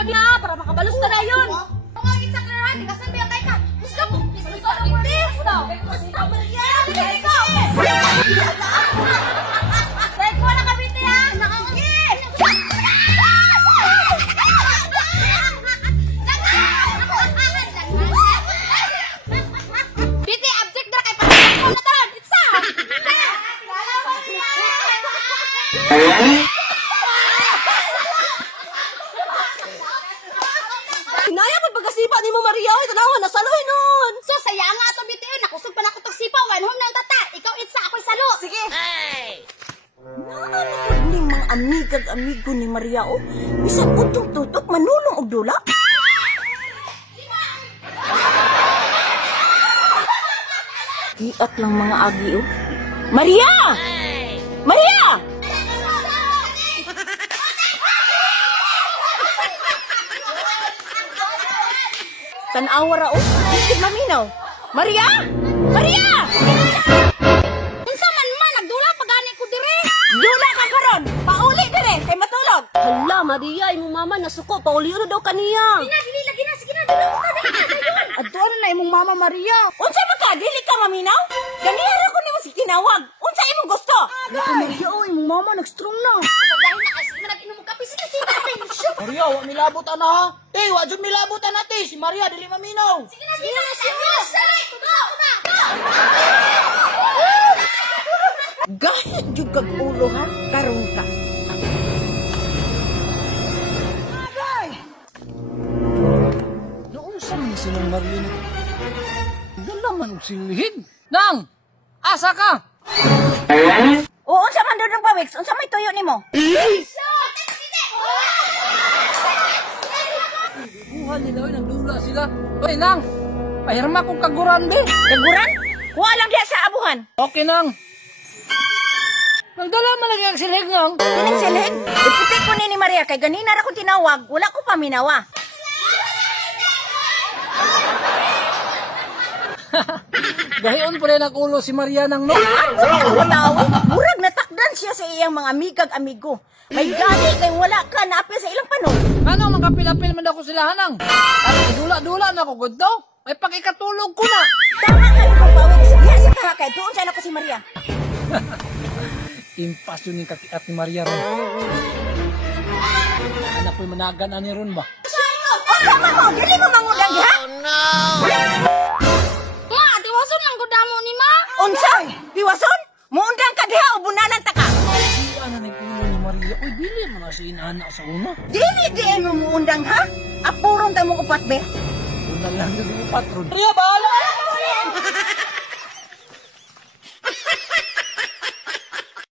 lagi na para makabalos ka na yun. Kung ang isa ka na, tigasan ba yung kay ka? Gusto mo, gusto mo, gusto mo, gusto mo, Wait mo na kabiti ha! Biti, abject na kay pagkakas mo na taon! Itsa! Hinaya pa pagkasipa ni mo, Maria. Ay, tanawa, nasaloy nun. So, saya nga ito, biti. Nakusog pa na ko sipa. One home ng tata. Ikaw, itsa. Ako'y salo. Sige. Naalikod ni mga amigag-amigo ni Maria, o. Bisang utok-tutok, manulong og dula. Iat lang mga agi, o. Maria! Maria! Tanawa ra, o. Hindi maminaw. Maria! Maria! Unsa man man, nagdula pa gani ko dire. Dula ka karon! Pauli dire! Kay matulog! Hala, Maria, imong mama nasuko. Pauli na daw kaniya. Dili, lagi na. Sige na, dili ko ka. Adto na imong mama Maria. Unsa man ka? Dili ka maminaw? Ganihara ko nimo si tinawag. Unsa imong gusto? Naku, Maria, oh, imong mama nag-strong na. Dahil na kasi nag-inom mo kape. Sige, sige. Maria, wa milabot ana ha. Te, wa jud milabot ana te. Si Maria dili maminaw. Sige na, sige na. Sige na. Gahit jud kag ulo ha. Karon ka. Noon sa man silang Maria na. Dala man og silihid. Nang, asa ka? O unsa man dudong pawix? Unsa may tuyo nimo? Buha nila oy nagdula sila. Oy nang, pahirma kong kaguran be. Kaguran? Kuha lang diya sa abuhan. Okay nang. Nagdala man lagi ang silihig nang. Kining silhig. Iputi ko ni Maria kay ganina ra ko tinawag. Wala ko paminawa. Gahion pa rin ang ulo si Maria nang no. Wala. Murag natakdan siya sa iyang mga amigag-amigo. May gani kay wala ka naapil sa ilang panon. Ano, makapil-apil man ako sila hanang. At dula-dula na ako gudto. Ay pakikatulog ko na. Tama kayo kung pawix. Diya sa karakay. Doon siya na ko si Maria. Impas yun yung kakiat ni Maria ron. Anak ko'y managan ani ron ba? O, tama ko. Dili mo mangudang diha. Ma, tiwason lang gudamo ni ma. Unsa? Diwason? Muundang ka diha o bunalan ta ka? Di ana nag-ulo ni Maria. Uy, dili mo na si inaanak sa una. Dili mo muundang ha? Apuron tayo mo upat be. Una lang yun yung patron. Maria, bahala!